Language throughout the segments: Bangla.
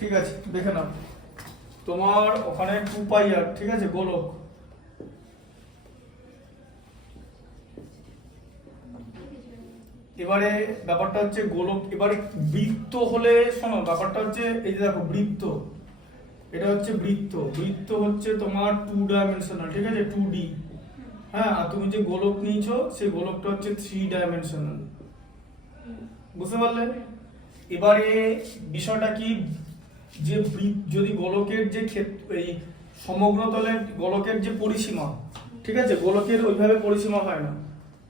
ঠিক আছে, দেখে নাও তোমার ওখানে 2πr, ঠিক আছে, গোলক। এবারে ব্যাপারটা হচ্ছে গোলক, এবারে বৃত্ত হলে শোনো ব্যাপারটা হচ্ছে এই যে দেখো বৃত্ত, এটা হচ্ছে বৃত্ত, বৃত্ত হচ্ছে তোমার 2 ডাইমেনশনাল, ঠিক আছে, 2D। হ্যাঁ, আর তুমি যে গোলক নিয়েছো সেই গোলকটা হচ্ছে 3 ডাইমেনশনাল, বুঝতে পারলে? এবারে বিষয়টা কি, যে যদি গোলকের যে ক্ষেত্র, এই সমগ্র তলের গোলকের যে পরিসীমা, ঠিক আছে, গোলকের ওইভাবে পরিসীমা হয় না।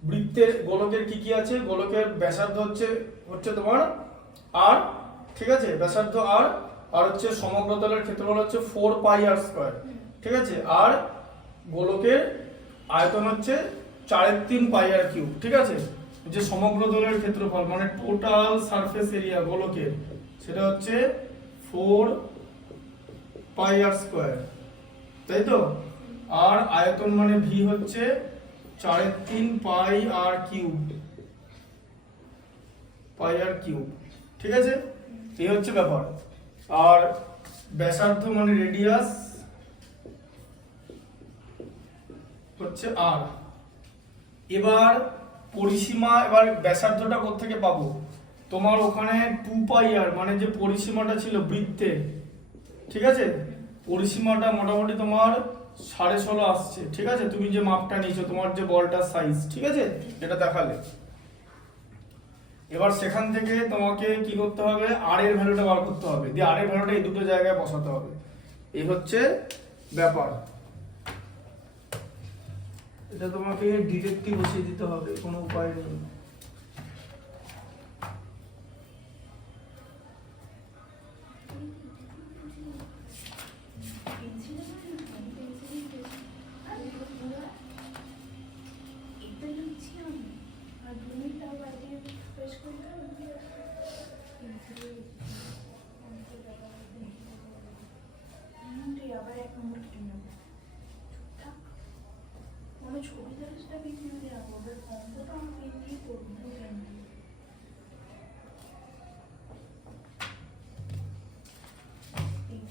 বৃত্তের গোলকের কি কি আছে, গোলকের ব্যাসার্ধ হচ্ছে তোমার আর, ঠিক আছে, ব্যাসার্ধ আর, আর হচ্ছে সমগ্র তলের ক্ষেত্রফল হচ্ছে 4πr², ঠিক আছে, আর গোলকের আয়তন হচ্ছে 4/3πr³, ঠিক আছে। যে সমগ্র তলের ক্ষেত্রফল মানে টোটাল সারফেস এরিয়া গোলকের, সেটা হচ্ছে 4πr², তাই তো। আর আয়তন মানে ভি হচ্ছে 4/3πr³, ঠিক আছে, এই হচ্ছে ব্যাপার। আর ব্যাসার্ধ মানে রেডিয়াস হচ্ছে আর। এবার পরিসীমা, এবার ব্যাসার্ধটা কোত্থেকে পাবো, তোমার ওখানে 2πr মানে যে পরিসীমাটা ছিল বৃত্তের, ঠিক আছে, পরিসীমাটা মোটামুটি তোমার 16.5 আসছে, ঠিক আছে, তুমি যে মাপটা নিয়েছো তোমার যে বলটার সাইজ, ঠিক আছে, এটা দেখালে। এবার সেখান থেকে তোমাকে কি করতে হবে, আর এর ভ্যালুটা বার করতে হবে, দিয়ে আর এর ভ্যালুটা এই দুটো জায়গায় বসাতে হবে, এই হচ্ছে ব্যাপার। এটা তোমাকে ডিরেক্টলি বসিয়ে দিতে হবে, কোনো উপায় নেই।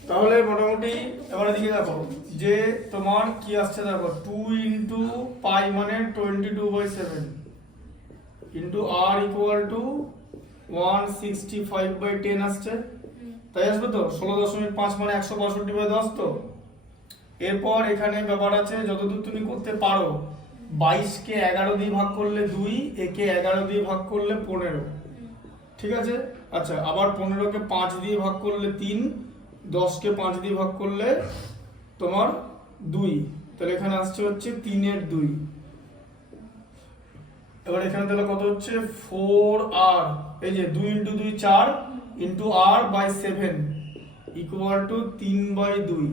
তাহলে মোটামুটি এবারে দিকে দেখো যে তোমার কি আসছে, দেখো 2 ইন্টু পাই মানে 22/7 ইন্টু আর ইকুয়াল টু 165/10 আসছে, তাই আসবে তো। 16.5 মানে 165/10 তো। এরপর এখানে ব্যাপার আছে, যতদূর তুমি করতে পারো, 22কে 11 দিয়ে ভাগ করলে 2, একে 11 দিয়ে ভাগ করলে 15, ঠিক আছে। আচ্ছা, আবার 15কে 5 দিয়ে ভাগ করলে 3, 10কে 5 দিয়ে ভাগ করলে তোমার 2, তাহলে এখানে আসছে হচ্ছে 3/2। এবার এখানে তাহলে কত হচ্ছে 4r, এই যে 2 into 2 4 into r/7 equal to 3/2,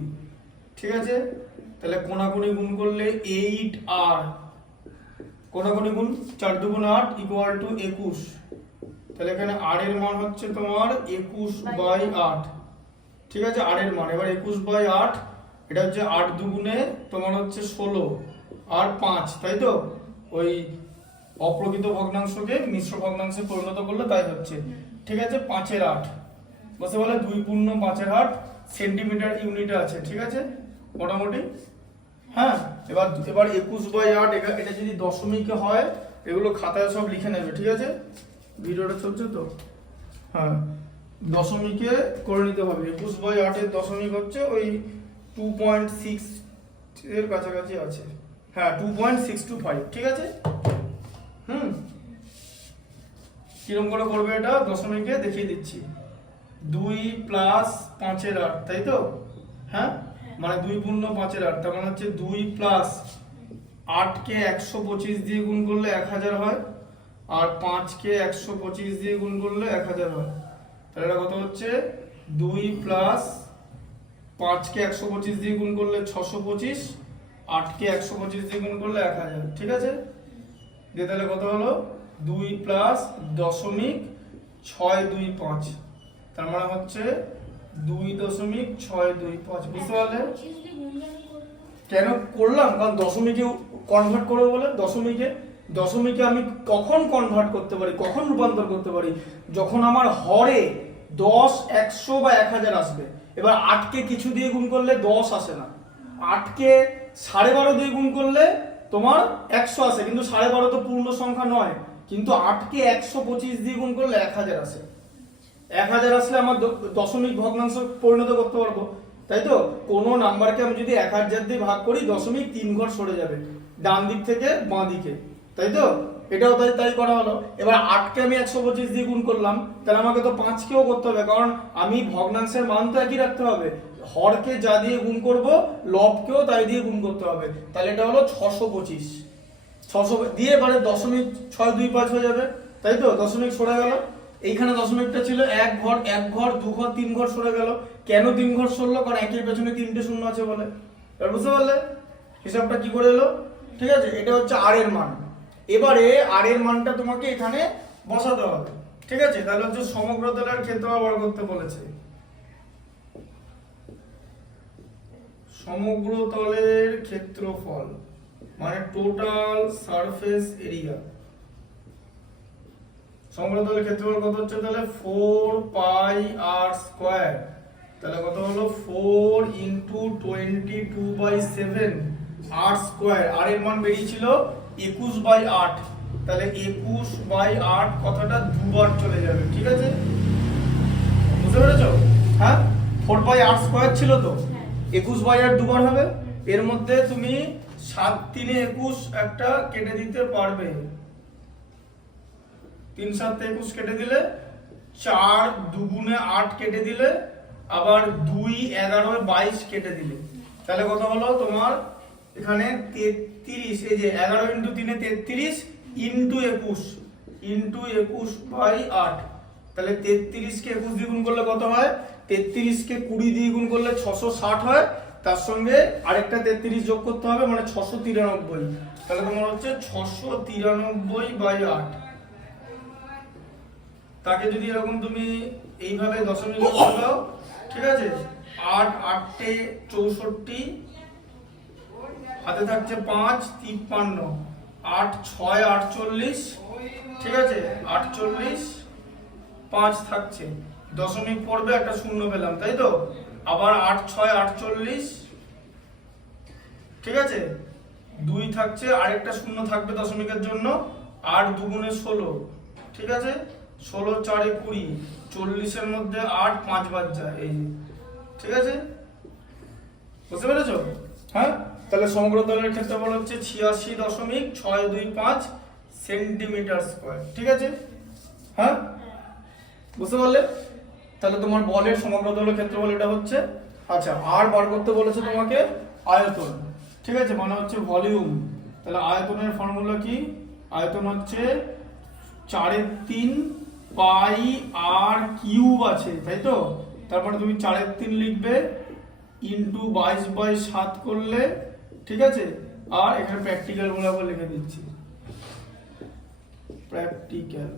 ঠিক আছে। তাহলে কোণাকুণি গুণ করলে 8r, কোণাকুণি গুণ 4 2 8 ইকুয়াল টু 21, তাহলে এখানে r এর মান হচ্ছে তোমার 21/8, ঠিক আছে, r এর মান। এবার 21/8 এটা হচ্ছে 8 দুগুণে তোমার হচ্ছে 16 আর 5, তাই তো। ওই অপ্রকৃত ভগ্নাংশকে মিশ্র ভগ্নাংশে পরিণত করলে তাই হচ্ছে, ঠিক আছে, 5/8 বসে বলে 2 পূর্ণ 5/8 সেন্টিমিটার ইউনিটে আছে, ঠিক আছে, মোটামুটি। হ্যাঁ, এবার 21/8 এটা যদি দশমিকে হয়, এগুলো খাতায় সব লিখে নেবে, ঠিক আছে, ভিডিওটা চলছে তো। হ্যাঁ, দশমিকে করে নিতে হবে। 21/8 এর দশমিক হচ্ছে ওই 2.6 এর কাছাকাছি আছে, হ্যাঁ 2.625, ঠিক আছে। কিরকম করে করবে এটা, দশমিকে দেখিয়ে দিচ্ছি। 2 প্লাস 5/8, তাই তো। হ্যাঁ, মানে 2 পূর্ণ 5/8, তার মানে হচ্ছে 2 প্লাস 8কে 125 দিয়ে গুণ করলে 1000 হয়, আর 5কে 125 দিয়ে গুণ করলে 1000 হয়। তাহলে এটা কত হচ্ছে, 2 প্লাস 5কে 125 দিয়ে গুণ করলে 625, 8কে 125 দিয়ে গুণ করলে 1000, ঠিক আছে। দিয়ে তাহলে কত হলো, 2 প্লাস 0.625, তার মানে হচ্ছে 2.625, বুঝতে পারলে? কেন করলাম, কারণ দশমিকে কনভার্ট করবো বলে। দশমিকে আমি কখন কনভার্ট করতে পারি, কখন রূপান্তর করতে পারি, যখন আমার হরে 10, 100 বা 1000 আসবে। এবার 8কে কিছু দিয়ে গুণ করলে 10 আসে না, 8কে 12.5 দিয়ে গুণ করলে তোমার 100 আসে, কিন্তু 12.5 তো পূর্ণ সংখ্যা নয়, কিন্তু 8কে 125 দিয়ে গুণ করলে 1000 আসে। 1000 আসলে আমার দশমিক ভগ্নাংশ পরিণত করতে পারবো, তাই তো? কোনো নাম্বারকে আমি যদি 1000 দিয়ে ভাগ করি, দশমিক 3 ঘর সরে যাবে ডান দিক থেকে বাঁ দিকে, তাই তো? এটাও তাই করা হলো। এবার 8কে আমি 125 দিয়ে গুণ করলাম, তাহলে আমাকে তো 5কেও করতে হবে, কারণ আমি ভগ্নাংশের মান তো একই রাখতে হবে। হরকে যা দিয়ে গুণ করব, লবকেও তাই দিয়ে গুণ করতে হবে। তাহলে এটা হলো 625। 600 দিয়ে এবারে দশমিক 625 হয়ে যাবে, তাই তো? দশমিক সরে গেল, এইখানে দশমিকটা ছিল 1 ঘর 1 ঘর 2 ঘর 3 ঘর সরে গেল। কেন 3 ঘর সরলো? কারণ একের পেছনে 3টে শূন্য আছে বলে। এবার বুঝতে পারলে হিসাবটা কি করে এলো? ঠিক আছে, এটা হচ্ছে আর এর মান। এবারে আর এর মানটা তোমাকে এখানে বসাতে হবে, ঠিক আছে? তাহলে হচ্ছে সমগ্র তলের ক্ষেত্রফল বার করতে বলেছে। সমগ্র তলের ক্ষেত্রফল মানে টোটাল সারফেস এরিয়া। সমগ্র তলের ক্ষেত্রফল কত হচ্ছে তাহলে? 4 পাই আর স্কয়ার। তাহলে কত হলো? 4 ইনটু 22/7 আর স্কয়ার। আর এর মান বেরিয়েছিল 21/8। তাহলে 21/8 কথাটা দুবার চলে যাবে, ঠিক আছে? বুঝতে পেরেছো? হ্যাঁ, 4 পাই আর স্কয়ার ছিল তো, 21/8 দুবার হবে। এর মধ্যে তুমি 7 3 21 একটা কেটে দিতে পারবে, 3 7 21 কেটে দিলে, 4 2 8 কেটে দিলে, আবার 2 11 22 কেটে দিলে, তাহলে কত হলো তোমার? এখানে 33, এই যে 11 ইন্টু 3 33 ইন্টু 21/8। তাহলে 33 কে 21 দিয়ে গুণ করলে কত হয়? 33 কে 20 দিয়ে গুণ করলে 660 হয়, তার সঙ্গে আরেকটা 33 যোগ করতে হবে, মানে 693। তাহলে তোমার হচ্ছে 693/8। তাকে যদি এরকম তুমি এইভাবে দশমিক দাও, ঠিক আছে? 8 8 64, হাতে থাকছে 5 53, 8 6 48, ঠিক আছে? 48, 5 থাকছে, দশমিক পড়বে, একটা শূন্য পেলাম, তাই তো? আবার 8 6 48, ঠিক আছে? 2 থাকছে, আরেকটা শূন্য থাকবে দশমিকের জন্য, 8 2 16, ঠিক আছে? 16 4 20, 40-এর মধ্যে 8 5 বাদ যায়, এই যে, ঠিক আছে? বুঝতে পেরেছো? হ্যাঁ, তাহলে সমগ্র তলের ক্ষেত্রফল হচ্ছে 86.625 সেন্টিমিটার স্কয়ার, ঠিক আছে? হ্যাঁ, বুঝতে পারলে? তাহলে তোমার বলের সমগ্র তলের ক্ষেত্রফল এটা হচ্ছে। আচ্ছা, আর বার করতে বলেছে তোমাকে আয়তন, ঠিক আছে? মানে হচ্ছে ভলিউম। তাহলে আয়তনের ফর্মুলা কি? আয়তন হচ্ছে 4/3 পাই আর কিউব আছে, তাই তো? তারপরে তুমি 4/3 লিখবে ইন্টু 22/7 করলে, ঠিক আছে? আর এখানে প্র্যাকটিক্যাল বলে আবার লিখে দিচ্ছি, প্র্যাকটিক্যাল।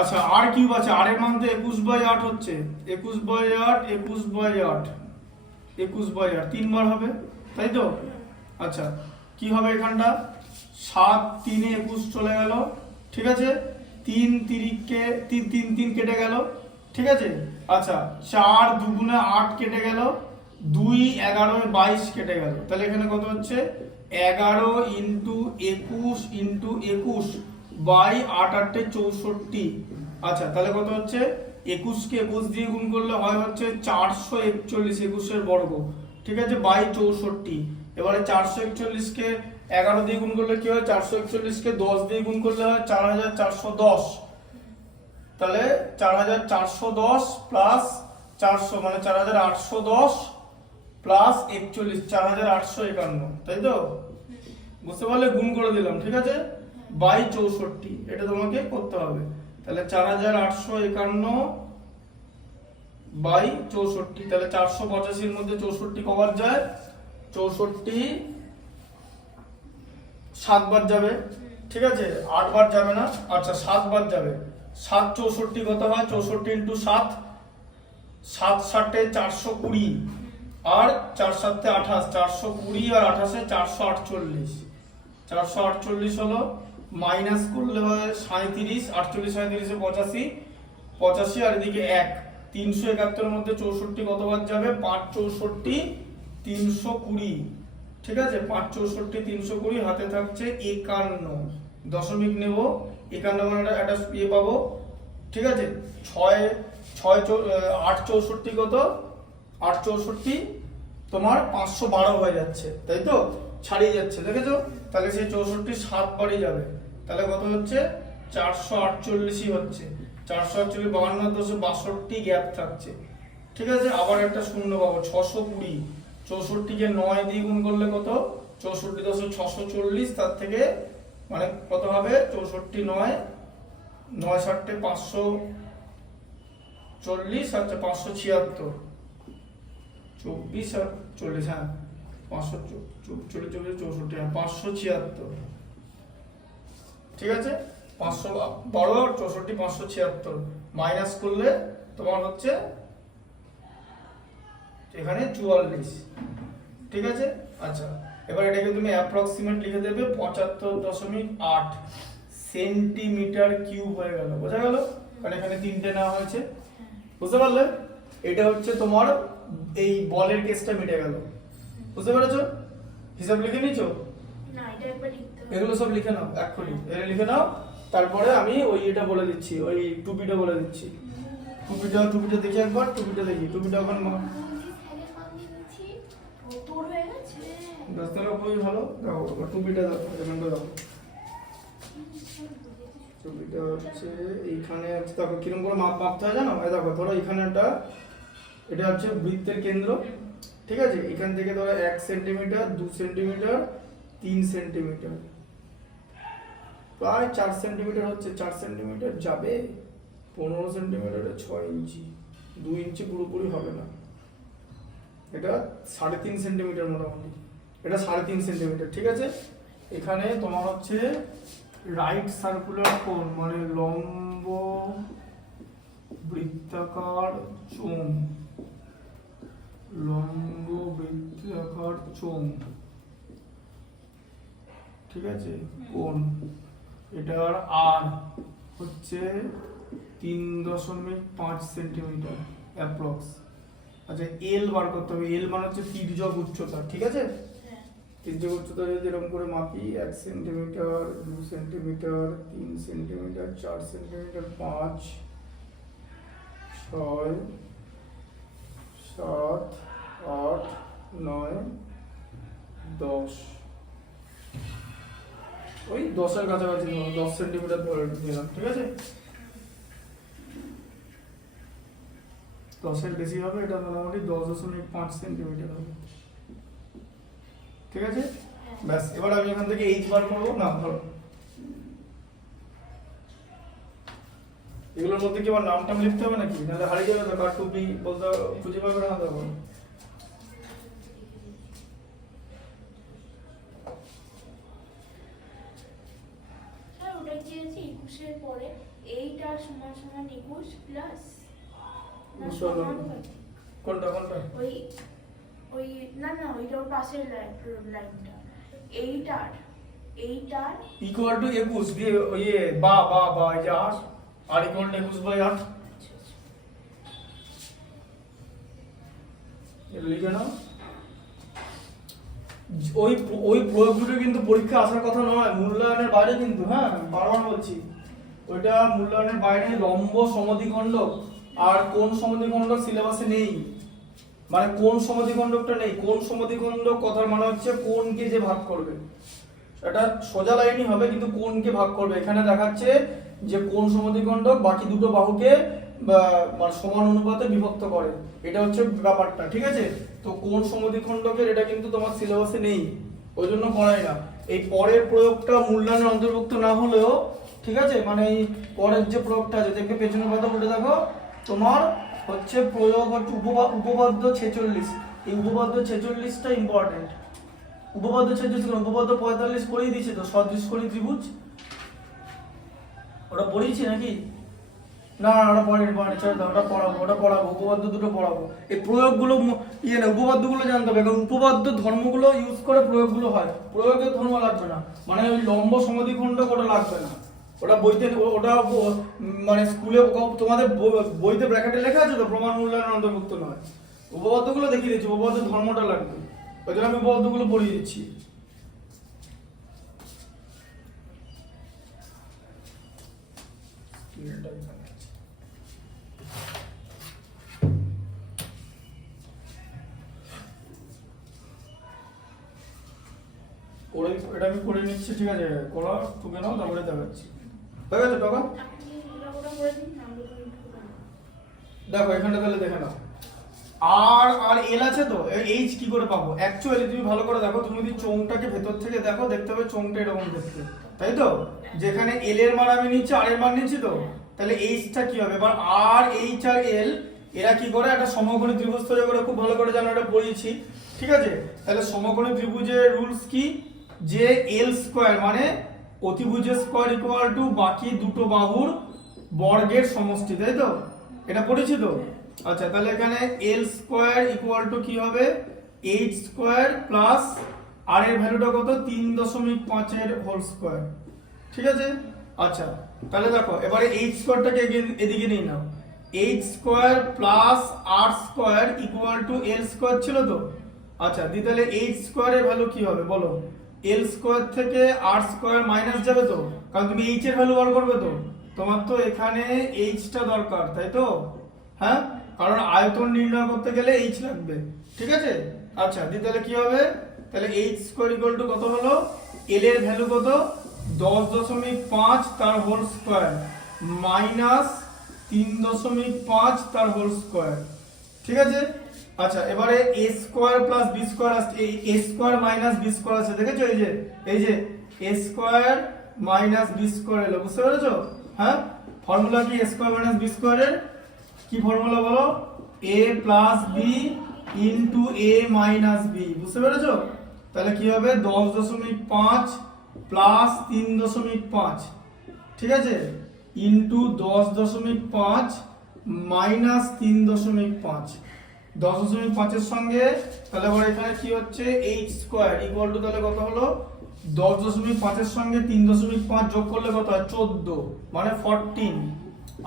আচ্ছা, আর কিউব আছে, আর এর মান তো 21/8 হচ্ছে, 21/8 21/8 তিনবার হবে, তাই তো? আচ্ছা, কি হবে এখানটা? 7 3 21 চলে গেল, ঠিক আছে? 3 3 3 কেটে গেল, ঠিক আছে? আচ্ছা, 4 2 8 কেটে গেল, 2 11 22 কেটে গেল, তাহলে এখানে কত হচ্ছে? 11 ইন্টু 21 ইন্টু 21 বাই 8 8 64। আচ্ছা, তাহলে কত হচ্ছে? 21 কে 21 দিয়ে গুণ করলে হয় হচ্ছে 441, 21 এর বর্গ, ঠিক আছে? বাই 64। এবারে 441 কে 11 দিয়ে গুণ করলে কি হয়? 441 কে 10 দিয়ে গুণ করলে হয় 4410। তাহলে 4410 প্লাস 400 মানে 4810 প্লাস 41 4851, তাই তো? বুঝতে পারলে? গুণ করে দিলাম, ঠিক আছে? বাই 64, এটা তোমাকে করতে হবে। তাহলে 4851 বাই 64, তাহলে 485 এর মধ্যে 64 কবার যায়? 64 7 বার যাবে, ঠিক আছে? 8 বার যাবে না, আচ্ছা 7 বার যাবে। 7 64 কত হয়? 64 ইন্টু 7, 7 7 420 আর 4 7 28, 420 আর 28 448, 448 হলো মাইনাস করলে হয় 37, 48 37 85, 85 আর এদিকে 1, 371 এর মধ্যে 64 কতবার যাবে? 5 64 320, ঠিক আছে? 5 64 320, হাতে থাকছে 51, দশমিক নেব 51 মানে একটা ইয়ে পাবো, ঠিক আছে? 6 8 64 কত? 8 64 তোমার 512 হয়ে যাচ্ছে, তাই তো? ছাড়িয়ে যাচ্ছে, দেখেছো? তাহলে সেই 64 7 বারই যাবে, তাহলে কত হচ্ছে? 448ই হচ্ছে। 448 52 62 গ্যাপ থাকছে, ঠিক আছে? আবার একটা শূন্য পাবো 620, 64 কে 9 দিয়ে গুণ করলে কত? 64 640, তার থেকে মানে কত হবে? 64 9 9 7 540, আচ্ছা 576, 24 আর 40, হ্যাঁ 540 64, হ্যাঁ 576, ঠিক আছে? 512 আর 64 576 মাইনাস করলে তোমার হচ্ছে এখানে 44, ঠিক আছে? আচ্ছা, এবার এটাকে তুমি অ্যাপ্রক্সিমেট লিখে দেবে 75.8 সেন্টিমিটার কিউব হয়ে গেল, বোঝা গেল? কারণ এখানে তিনটে নেওয়া হয়েছে, বুঝতে পারলে? এটা হচ্ছে তোমার এই বলের কেসটা মিটে গেল, বুঝতে পেরেছো? হিসাব লিখে নিয়েছো? না, এটা একবার লিখতে হবে। এগুলো সব লিখে নাও, এক্ষুনি এটা লিখে নাও, তারপরে আমি ওই এটা বলে দিচ্ছি, ওই টুপিটা বলে দিচ্ছি। টুপিটা দেখি একবার, টুপিটা দেখি, টুপিটা এখন তোর হয়ে গেছে। দশটা খুবই ভালো। দেখো টুপিটা দেখো, এখানটা দেখো, টুপিটা হচ্ছে এইখানে আছে, দেখো কিরকম করে মাপতে হয় জানো? এই দেখো, ধরো এখানে একটা, এটা হচ্ছে বৃত্তের কেন্দ্র, ঠিক আছে? এখান থেকে ধরো 1 সেন্টিমিটার, 2 সেন্টিমিটার, 3 সেন্টিমিটার, প্রায় 4 সেন্টিমিটার হচ্ছে। 4 সেন্টিমিটার যাবে, 15 সেন্টিমিটারে 6 ইঞ্চি, 2 ইঞ্চি পুরোপুরি হবে না, এটা 3.5 সেন্টিমিটার মোটামুটি, এটা 3.5 সেন্টিমিটার, ঠিক আছে? এখানে তোমার হচ্ছে রাইট সার্কুলার কোণ, মানে লম্ব বৃত্তাকার চোঙ, লম্ব বৃত্তাকার চোঙ, ঠিক আছে? কোণ, এটার আর হচ্ছে 3.5 সেন্টিমিটার অ্যাপ্রক্স। আচ্ছা, এল বার করতে হবে। এল মানে হচ্ছে তির্যক উচ্চতা, ঠিক আছে? তির্যক উচ্চতা যদি এরকম করে মাপি, 1 সেন্টিমিটার, 2 সেন্টিমিটার, 3 সেন্টিমিটার, 4 সেন্টিমিটার, 5 6 7 8 9 10, ওই 10-এর কাছাকাছি 10 সেন্টিমিটার ধরে নিলাম, ঠিক আছে? 10-এর বেশি হবে, এটা মোটামুটি 10.5 সেন্টিমিটার হবে, ঠিক আছে? ব্যাস, এবার আমি এখান থেকে এইচ বার করবো না, ধরো এগুলোর মধ্যে কি আমার নাম লিখতে হবে নাকি? নাহলে হারিয়ে যাবে তো, কার টুপি বলতে খুঁজে পাবে না তখন। ওটা কি আছে? 21-এর পরে 8 আর সমান সমান 21 প্লাস কোনটা? ওই না ওইটা ওর পাশের লাইনটা 8 আর ইকুয়াল টু 21 দিয়ে ওই বা এই যে আর ইকুয়াল টু 21/8, এটা লিখে নাও। ওই প্রয়োগগুলো কিন্তু পরীক্ষা আসার কথা নয়, মূল্যায়নের বাইরে কিন্তু, হ্যাঁ বারবার বলছি, ওইটা মূল্যায়নের বাইরে। লম্ব সমদ্বিখণ্ডক আর কোণ সমদ্বিখণ্ডক সিলেবাসে নেই, মানে কোণ সমদ্বিখণ্ডকটা নেই। কোণ সমদ্বিখণ্ডক কথার মানে হচ্ছে কোণকে যে ভাগ করবে, এটা সোজা লাইনই হবে কিন্তু কোণকে ভাগ করবে। এখানে দেখাচ্ছে যে কোণ সমদ্বিখণ্ডক বাকি দুটো বাহুকে মানে সমান অনুপাতে বিভক্ত করে, এটা হচ্ছে ব্যাপারটা, ঠিক আছে? তো কোণ সমদ্বিখণ্ডকের এটা কিন্তু তোমার সিলেবাসে নেই, ওই জন্য করাই না। এই পরের প্রয়োগটা মূল্যায়নের অন্তর্ভুক্ত না হলেও, ঠিক আছে, মানে এই পরের যে প্রয়োগটা আছে, দেখবে পেছনের কথা বলে দেখো, তোমার হচ্ছে প্রয়োগ হচ্ছে উপপাদ্য 46। এই উপপাদ্য 46টা ইম্পর্টেন্ট। উপপাদ্য 46, উপপাদ্য 45 পড়িয়ে দিয়েছে তো, সদৃশ কোণী ত্রিভুজ, ওটা পড়িয়েছি নাকি? না না ওটা পড়েনি ছেড়ে দাও, ওটা পড়াবো উপপাদ্য দুটো পড়াবো। এই প্রয়োগগুলো না উপপাদ্যগুলো জানতে হবে, কারণ উপপাদ্য ধর্মগুলো ইউজ করে প্রয়োগগুলো হয়, প্রয়োগের ধর্ম লাগবে না, মানে ওই লম্ব সমদ্বিখণ্ড ওটা লাগবে না, ওটা বইতে ওটা মানে স্কুলে তোমাদের বইতে ব্র্যাকেটে লেখা আছে তো, প্রমাণ মূল্যায়ন অন্তর্ভুক্ত নয়। উপপাদ্যগুলো দেখিয়ে দিচ্ছি, উপপাদ্য ধর্মটা লাগবে, ওই জন্য আমি উপপাদ্যগুলো পড়িয়ে দিচ্ছি। এটা আমি করে নিচ্ছি, ঠিক আছে, করা তুমি নাও, তারপরে দেখাচ্ছি। হয়ে গেছে টাকা? দেখো এখানটা তাহলে দেখে নাও, আর আর এল আছে তো, এইচ কি করে পাবো? অ্যাকচুয়ালি তুমি ভালো করে দেখো, তুমি যদি চোঙটাকে ভেতর থেকে দেখো, দেখতে হবে চোঙটা এরকম দেখতে, তাই তো? যেখানে এল এর মান আমি নিচ্ছি, আর এর মান নিচ্ছি তো, তাহলে এইচটা কি হবে? এবার আর এইচ আর এল এরা কি করে একটা সমকোণী ত্রিভুজ তৈরি করে, খুব ভালো করে জানো, এটা পড়িয়েছি, ঠিক আছে? তাহলে সমকোণী ত্রিভুজের রুলস কি? যে এল স্কয়ার মানে অতিভুজের স্কয়ার ইকুয়াল টু বাকি দুটো বাহুর বর্গের সমষ্টি, তাই তো? এটা পড়েছি তো? আচ্ছা, তাহলে এখানে এল স্কয়ার ইকুয়াল টু কি হবে? এইচ স্কয়ার প্লাস আর এর ভ্যালুটা কত? 3.5 এর হোল স্কয়ার, ঠিক আছে? আচ্ছা, তাহলে দেখো এবারে এইচ স্কয়ারটাকে এদিকে নিয়ে নাও, H square plus R square equal to L square ছিল তো? আচ্ছা দি, তাহলে এইচ স্কয়ারের ভ্যালু কি হবে বলো? এল স্কয়ার থেকে আর স্কয়ার মাইনাস যাবে তো, কারণ তুমি এইচ এর ভ্যালু বার করবে তো, তোমার তো এখানে এইচটা দরকার, তাই তো? হ্যাঁ, কারণ আয়তন নির্ণয় করতে গেলে এইচ লাগবে, ঠিক আছে? আচ্ছা দি, তাহলে কি হবে? তাহলে এইচ স্কয়ার ইকুয়াল টু কত হলো? এল এর ভ্যালু কত? 10.5 তার হোল স্কয়ার মাইনাস 3.5 তার হোল স্কয়ার, ঠিক আছে? আচ্ছা, এবারে a square plus b square আসছে, এই a square minus b square আছে, দেখেছো? এই যে a square minus b square এলো, বুঝতে পেরেছো? হ্যাঁ, ফর্মুলা কি a স্কয়ার মাইনাস b স্কয়ারের? কি ফর্মুলা বলো? a plus b into a minus b, বুঝতে পেরেছো? তাহলে কি হবে? 10.5 প্লাস 3.5, ঠিক আছে, ইনটু 10.5 মাইনাস 3.5, 10.5 এর সঙ্গে তাহলে আবার এখানে কি হচ্ছে? এইচ স্কয়ার ইকুয়াল টু, তাহলে কত হলো? 10.5 এর সঙ্গে 3.5 যোগ করলে কত হয়? 14, মানে 14,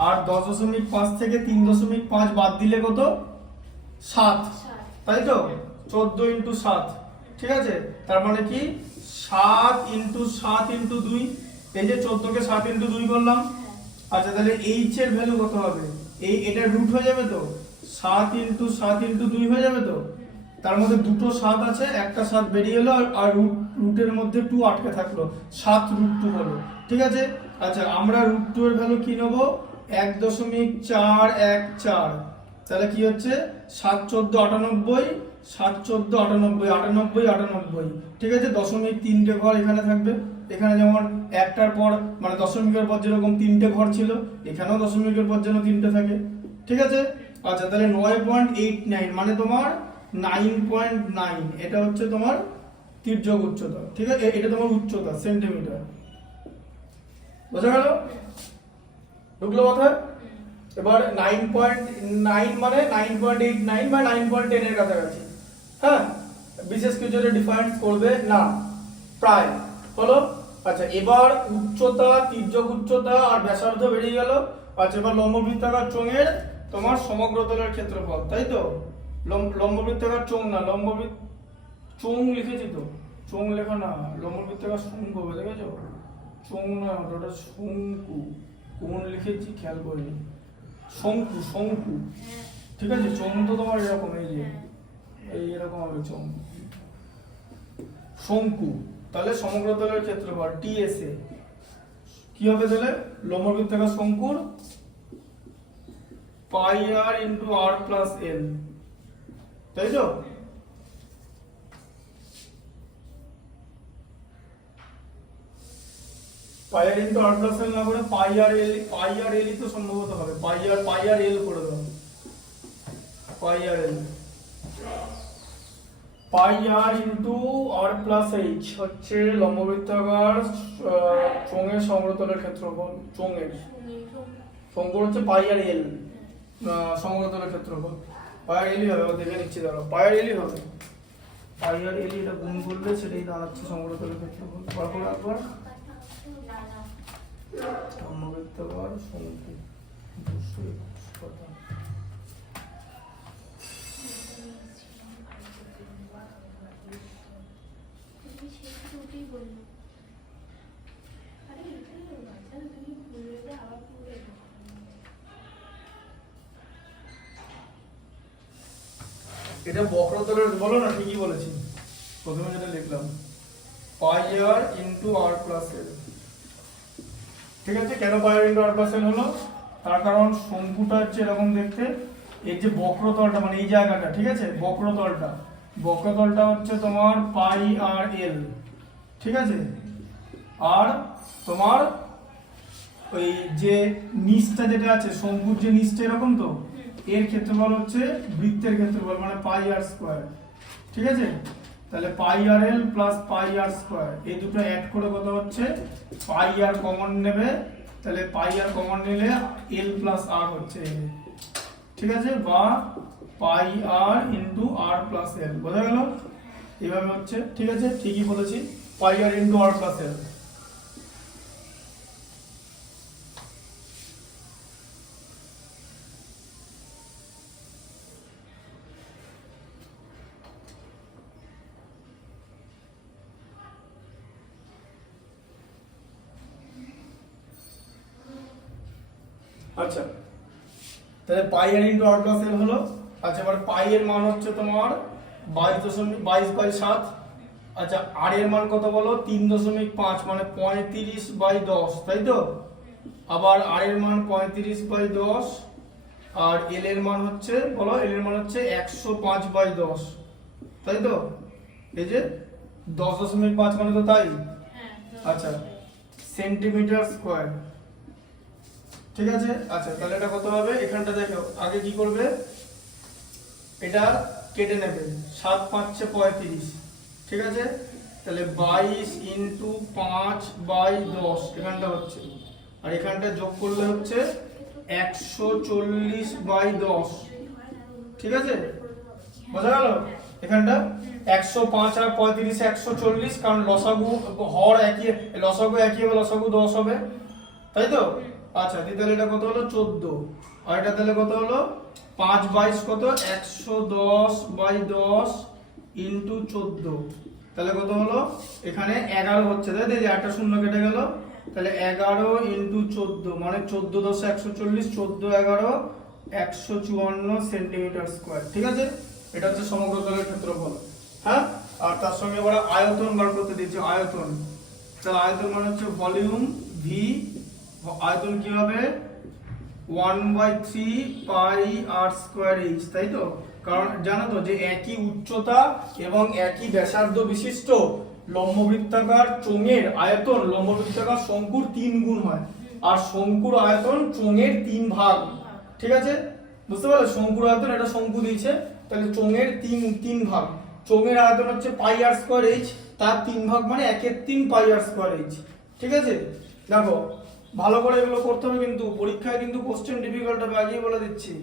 আর 10.5 থেকে 3.5 বাদ দিলে কত? 7, তাই তো? 14 ইন্টু 7, ঠিক আছে? তার মানে কি 7 ইন্টু 7 ইন্টু 2, এই যে 14 কে 7 ইন্টু 2 করলাম। আচ্ছা, তাহলে এইচ এর ভ্যালু কত হবে? এটা রুট হয়ে যাবে তো, 7 ইন্টু 7 ইন্টু 2 হয়ে যাবে তো, তার মধ্যে দুটো 7 আছে, একটা 7 বেরিয়ে এলো, আর রুটের মধ্যে 2 আটকে থাকলো, 7 রুট 2 হলো, ঠিক আছে? আচ্ছা, আমরা রুট 2 এর ভ্যালু কি নেব? 1.414, তাহলে কি হচ্ছে? 7 14 98, 7 14 98, 98, ঠিক আছে? দশমিক 3টে ঘর এখানে থাকবে, এখানে যেমন একটার পর মানে দশমিকের পর যেরকম 3টে ঘর ছিল, এখানেও দশমিকের পর যেন 3টে থাকে, ঠিক আছে? আচ্ছা, তাহলে 9.89 মানে তোমার 9.9, এটা হচ্ছে তোমার তির্যক উচ্চতা, ঠিক আছে? এটা তোমার উচ্চতা সেন্টিমিটার, বোঝা গেল? ঢুকলো মাথায়? এবার 9.9 মানে 9.89 বা 9.10 এর কাছাকাছি, হ্যাঁ, বিশেষ কিছু ডিফারেন্স করবে না, প্রায় হলো। আচ্ছা, এবার উচ্চতা, তির্যক উচ্চতা আর ব্যাসার্ধ বেরিয়ে গেল। আচ্ছা, এবার লম্ববৃত্তাকার চোঙের তোমার সমগ্র তলের ক্ষেত্রফল, তাই তো? লম্ববৃত্তাকার চোঙ না, চোঙ লিখেছি তো, চোঙ লেখা না, লম্ববৃত্তাকার শঙ্কু হবে, দেখেছো? চোঙ না, ওটা শঙ্কু, কোন লিখেছি খেয়াল করিনি, শঙ্কু, ঠিক আছে? চোঙ তো তোমার এরকম, এই যে এরকম হবে চোঙ, শঙ্কু। তাহলে সমগ্র তলের ক্ষেত্রফল টিএসএ কি হবে? তাহলে লম্ববৃত্তাকার শঙ্কুর পাই আর ইন্টু আর প্লাস এল, তাই তো? পাই আর ইন্টু আর প্লাস এল না করে পাই আর এল তো সম্ভবত হবে, পাই আর এল করে দাও, পাই আর এল, পাই আর ইন্টু আর প্লাস এইচ হচ্ছে লম্ববৃত্তাকার চোঙের সমগ্রতলের ক্ষেত্রফল, চোঙের, শঙ্কুর হচ্ছে পাই আর এল সমগ্রতলের ক্ষেত্রফল। পাই আর এলই হবে, আবার দেখে নিচ্ছি দাঁড়াও, পাই আর এলই হবে, পাই আর এলই এটা গুণ করলে সেটাই দাঁড়াচ্ছে সমগ্রতলের ক্ষেত্রফল। তারপর একবার সমবৃত্তাকার শঙ্কু 221 কথা। এটা বক্রতলের বলো না, ঠিকই বলেছি, প্রথমে যেটা লিখলাম পাই আর ইন্টু আর প্লাস এল। ঠিক আছে, কেন পাই আর ইন্টু আর প্লাস এল হলো? তার কারণ শঙ্কুটা হচ্ছে এরকম দেখতে, এই যে বক্রতলটা মানে এই জায়গাটা, ঠিক আছে, বক্রতলটা হচ্ছে তোমার পাই আর এল, ঠিক আছে, আর তোমার ওই যে নিচটা যেটা আছে শঙ্কুর যে নিচটা এরকম, তো এর ক্ষেত্রফল হচ্ছে বৃত্তের ক্ষেত্রফল মানে পাই আর স্কয়ার। ঠিক আছে, তাহলে পাই আর এল প্লাস পাই আর স্কয়ার, এই দুটো অ্যাড করে কত হচ্ছে, পাই আর কমন নেবে, তাহলে পাই আর কমন নিলে এল প্লাস আর হচ্ছে, ঠিক আছে, বা পাই আর ইন্টু আর প্লাস এল। বোঝা গেল? এইভাবে হচ্ছে, ঠিক আছে, ঠিকই বলেছি, পাই আর ইন্টু আর প্লাস এল। আচ্ছা, তাহলে পাই আর ইন্টু আর প্লাস এল হলো। আচ্ছা, এবার পাই এর মান হচ্ছে তোমার 22.22/7। আচ্ছা, আর এর মান কত বলো? 3.5 মানে 35/10, তাই তো? আবার আর এর মান 35/10, আর এল এর মান হচ্ছে বলো, এল এর মান হচ্ছে 105/10, তাই তো? এই যে 10.5 মানে তো তাই। আচ্ছা, সেন্টিমিটার স্কয়ার, ঠিক আছে। আচ্ছা, তাহলে এটা কত হবে? এখানটা দেখো, আগে কি করবে, এটা কেটে নেবে, 7 5 35, ঠিক আছে, তাহলে 22 ইন্টু 5/10 এখানটা হচ্ছে, আর এখানটা যোগ করলে হচ্ছে 140/10, ঠিক আছে, বোঝা গেল? এখানটা 105 আর 35 140, কারণ লসাগু হর একই, লসাগু একই হবে, লসাগু 10 হবে, তাই তো? আচ্ছা, তাহলে এটা কত হলো? 14, আর এটা তাহলে কত হলো? 5 22 কত? 110/10 ইন্টু 14, তাহলে কত হলো? এখানে 11 হচ্ছে, তাই তো? এই যে একটা শূন্য কেটে গেল, তাহলে 11 ইন্টু 14 মানে 14 10 140, 14 11 154 সেন্টিমিটার স্কয়ার, ঠিক আছে। এটা হচ্ছে সমগ্রতলের ক্ষেত্রফল। হ্যাঁ, আর তার সঙ্গে এবার আয়তন বার করতে দিচ্ছি, আয়তন। তাহলে আয়তন মানে হচ্ছে ভলিউম ভি, আয়তন কি হবে? 1/3 পাই আর স্কয়ার এইচ, তাই তো? কারণ জানো তো যে একই উচ্চতা এবং একই ব্যাসার্ধ বিশিষ্ট লম্ববৃত্তাকার চোঙের আয়তন লম্ববৃত্তাকার শঙ্কুর 3 গুণ হয়, আর শঙ্কুর আয়তন চোঙের 3 ভাগ, ঠিক আছে, বুঝতে পারলে? শঙ্কুর আয়তন, এটা শঙ্কু দিয়েছে, তাহলে চোঙের 3 ভাগ, চোঙের আয়তন হচ্ছে পাই আর স্কয়ার এইচ, তার 3 ভাগ মানে 1/3 পাই আর স্কয়ার এইচ, ঠিক আছে। দেখো, ভালো করে এগুলো করতে হবে, কিন্তু পরীক্ষায় কিন্তু কোশ্চেন ডিফিকাল্ট হবে, আগেই বলে দিচ্ছি।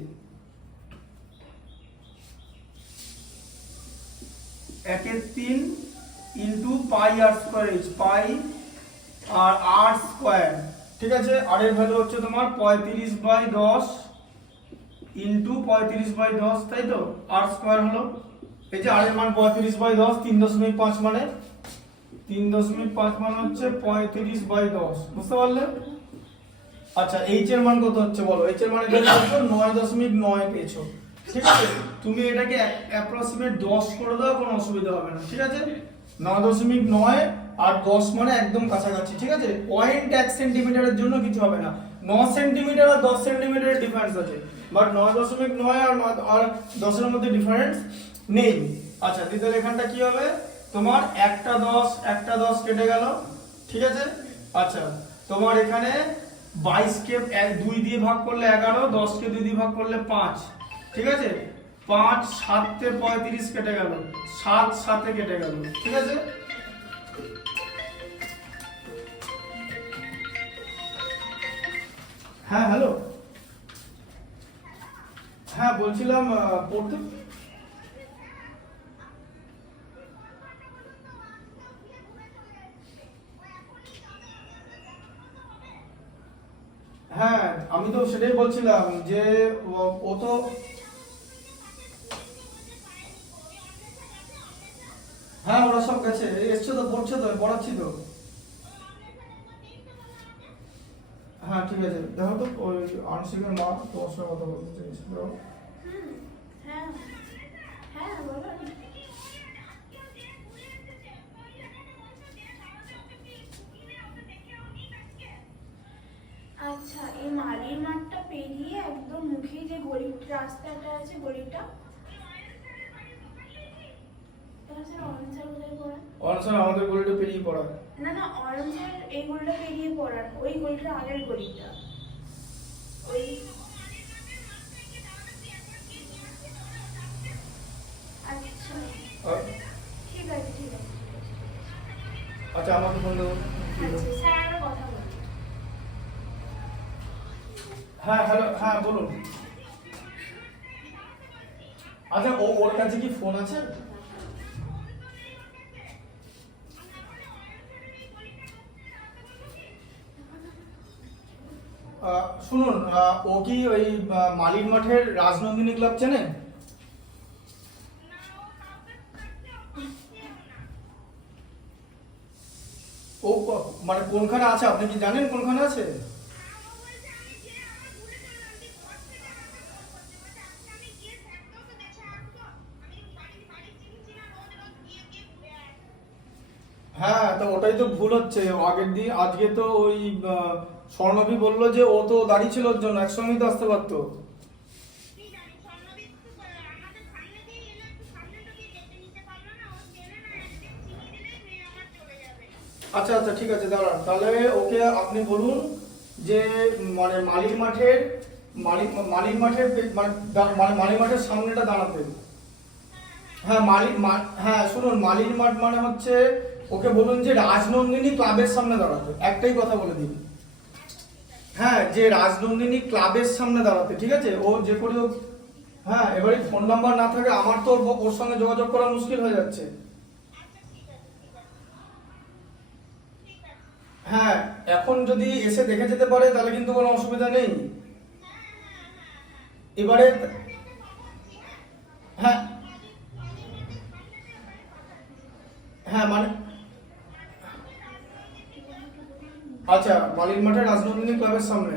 1/3 ইন্টু পাই আর স্কয়ার এইচ, পাই আর আর স্কয়ার, ঠিক আছে, আর এর ভ্যালু হচ্ছে তোমার 35/10 ইন্টু 35/10, তাই তো? আর স্কয়ার হলো, এই যে আর এর মান 35/10, 3.5 মানে 3.5 মানে হচ্ছে 35/10, বুঝতে পারলে? আচ্ছা, এইচ এর মান কত হচ্ছে বলো? এইচ এর মান এটা পেয়েছো 9.9 পেয়েছো, ঠিক আছে। তুমি এটাকে অ্যাপ্রক্সিমেট 10 করে দাও, কোনো অসুবিধা হবে না, ঠিক আছে। 9.9 আর 10 মানে একদম কাছাকাছি, ঠিক আছে। 0.1 সেন্টিমিটারের জন্য কিছু হবে না, 9 সেন্টিমিটার আর 10 সেন্টিমিটারের ডিফারেন্স আছে, বাট 9.9 আর 10 এর মধ্যে ডিফারেন্স নেই। আচ্ছা, তাহলে এখানটা কি হবে তোমার? একটা 10 কেটে গেল, ঠিক আছে। আচ্ছা, তোমার এখানে 22 কে 2 দিয়ে ভাগ করলে 11, 10 কে 2 দিয়ে ভাগ করলে 5, ঠিক আছে। 5 7 তে 35 কেটে গেল, 7 7 এ কেটে গেল, ঠিক আছে। হ্যাঁ, হ্যালো, হ্যাঁ বলছিলাম পড়তে। হ্যাঁ আমি তো সেটাই বলছিলাম যে ও তো হ্যাঁ ওরা সব গেছে, এসছে তো, পড়ছে তো, পড়াচ্ছি তো। হ্যাঁ ঠিক আছে, দেখো তো ওই আংশিকের মা তোমার সঙ্গে কথা বলতে চাইছিল। হুম, হ্যাঁ হ্যাঁ বলো। আচ্ছা, এই মালির মাঠটা পেরিয়ে একদম মুখে যে গলির রাস্তাটা আছে, গলিটা অনসার কোথায় পড়া? অনসার আমাদের গলিটা পেরিয়ে পড়া। না না, অনসার এই গলিটা পেরিয়ে পড়ার, ওই গলিটা আগের গলিটা, ওই আচ্ছা ঠিক আছে ঠিক আছে। আচ্ছা আমাকে ফোন দেবো। আচ্ছা স্যার একটা কথা বলি। হ্যাঁ হ্যালো, হ্যাঁ বলুন। আচ্ছা ওর কাছে কি ফোন আছে? শুনুন, ও কি ওই মালির মাঠের রাজনন্দিনী ক্লাব চেনে? ও মানে কোনখানে আছে আপনি কি জানেন কোনখানে আছে? হ্যাঁ তো ওটাই তো ভুল হচ্ছে। আগের দিন আজকে তো ওই স্বর্ণবী বললো যে ও তো দাঁড়িয়ে ছিল ওর জন্য, একসঙ্গেই তো আসতে পারতো। আচ্ছা আচ্ছা ঠিক আছে, দাঁড়ান তাহলে ওকে আপনি বলুন যে মানে মালির মাঠের মানে মালির মাঠের সামনেটা দাঁড়াতে। হ্যাঁ হ্যাঁ শুনুন, মালির মাঠ মানে হচ্ছে, ওকে বলুন যে রাজনন্দিনী ক্লাবের সামনে দাঁড়াতে, একটাই কথা বলে দিন। হ্যাঁ যে রাজনন্দিনী ক্লাবের সামনে দাঁড়াতে, ঠিক আছে? ও যে করে হোক। হ্যাঁ এবারে ফোন নাম্বার না থাকে আমার তো ওর সঙ্গে যোগাযোগ করা মুশকিল হয়ে যাচ্ছে। হ্যাঁ এখন যদি এসে দেখে যেতে পারে তাহলে কিন্তু কোনো অসুবিধা নেই। এবারে হ্যাঁ হ্যাঁ মানে আচ্ছা মালির মাঠে রাজনন্দিনী ক্লাবের সামনে।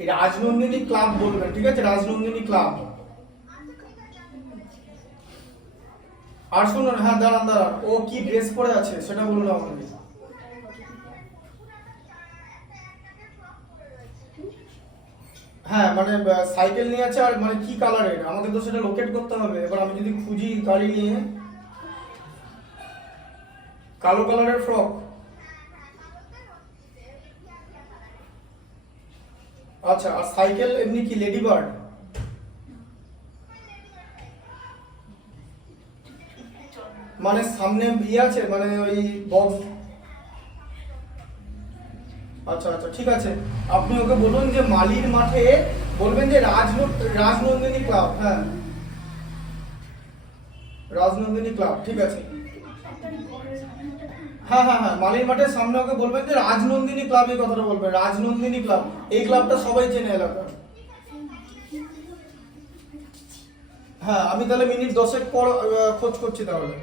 এই রাজনন্দিনী ক্লাব বলবেন, ঠিক আছে? রাজনন্দিনী ক্লাব। আর শুনুন, হ্যাঁ দাঁড়ান দাঁড়ান, ও কি ড্রেস পরে আছে সেটা বলুন আমাকে। হ্যাঁ মানে সাইকেল নিয়ে আছে, আর মানে কি কালারের আমাদের তো সেটা লোকেট করতে হবে। এবার আমি যদি খুঁজি গাড়ি নিয়ে, কালো কালারের ফ্রক। আচ্ছা আর সাইকেল এমনি কি লেডি বার্ড? মানে সামনে ইয়ে আছে মানে ওই বক্স। আচ্ছা আচ্ছা ঠিক আছে, আপনি ওকে বলুন যে মালির মাঠে বলবেন যে রাজনন্দিনী ক্লাব। হ্যাঁ রাজনন্দিনী ক্লাব, ঠিক আছে। হ্যাঁ হ্যাঁ হ্যাঁ মালির মাঠের সামনে ওকে বলবেন যে রাজনন্দিনী ক্লাব, এই কথাটা বলবেন, রাজনন্দিনী ক্লাব। এই ক্লাবটা সবাই চেনে এলাকার। হ্যাঁ আমি তাহলে মিনিট 10 পর খোঁজ করছি তাহলে।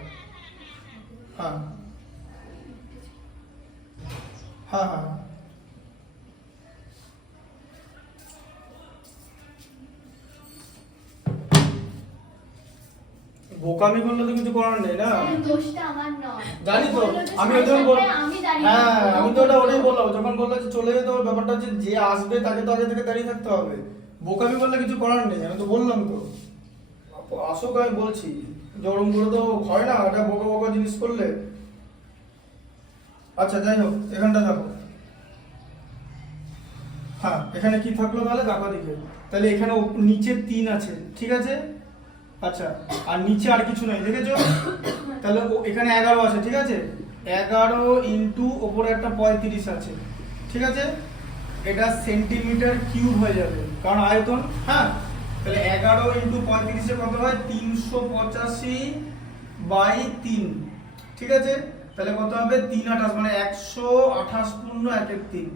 হ্যাঁ হ্যাঁ হ্যাঁ বোকামি করলে তো কিছু করার নেই না। দোষটা আমার নয়, জানি তো, আমি ওই জন্য হ্যাঁ আমি তো ওটাই বললাম, যখন বললো যে চলে যেতে হবে, ব্যাপারটা হচ্ছে যে আসবে তাকে তো আগে থেকে দাঁড়িয়ে থাকতে হবে। বোকামি করলে কিছু করার নেই, আমি তো বললাম তো। আসুক, আমি বলছি জড়ম করে তো হয় না, এটা বোকা বোকা জিনিস করলে। আচ্ছা যাই হোক, এখানটা থাকো। হ্যাঁ এখানে কি থাকলো তাহলে দেখো দিকে, তাহলে এখানে নিচে 3 আছে, ঠিক আছে? আচ্ছা আর নিচে আর কিছু নাই, দেখেছো? তাহলে এখানে 11 আছে, ঠিক আছে? 11 ইন্টু ওপরে একটা 35 আছে, ঠিক আছে? এটা সেন্টিমিটার কিউব হয়ে যাবে কারণ আয়তন। হ্যাঁ, তাহলে 11 ইন্টু 35 কত হয় 385/3। ঠিক আছে, তাহলে কত হবে 328 মানে 128 পূর্ণ 1/3।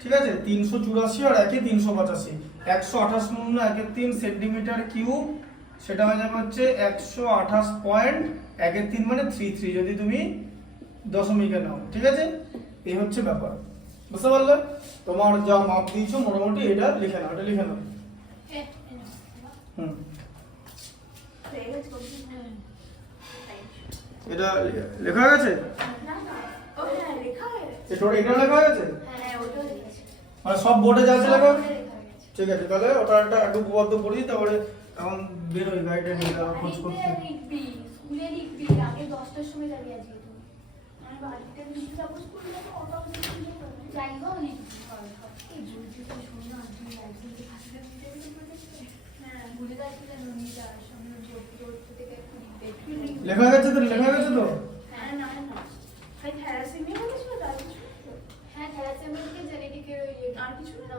ঠিক আছে, 384 আর 1 385, 128 পূর্ণ 1/3 সেন্টিমিটার কিউব, সেটা হয়ে যাবে হচ্ছে 128.13 মানে 33 যদি তুমি দশমিকে নাও। ঠিক আছে, এই হচ্ছে ব্যাপার, বুঝতে পারলে? তোমার যা মাপ দিয়েছো মোটামুটি এটা লিখে নাও, এটা লিখে নাও। হুম, এটা লেখা হয়ে গেছে? এটা লেখা হয়ে গেছে মানে সব বোর্ডে যা আছে লেখা? ঠিক আছে, তাহলে ওটা একটু উপপাদ্য পড়ি, তারপরে এখন বেরোই গাড়িটা নিয়ে খোঁজ করতে। স্কুলে লিখবি আগে 10টার সময় যাবি আজকে তুই। আমি বাড়িতে লিখতে যাবো, স্কুলে যাবো, অটো যাই হোক লিখবি। এই জলদি তো শুনে না, তুই লাইসেন্সে ফাঁসিতে দিতে হ্যাঁ ভুলে যাচ্ছি যেন নিয়ে যাওয়ার সময় জোরতে থেকে একটু লিখবে। লেখা গেছে তো? লেখা গেছে তো? হ্যাঁ না না থ্যালাসেমিয়া বলেছিল তার কিছু? হ্যাঁ থ্যালাসেমিয়াকে জেনেটিকের আর কিছু না।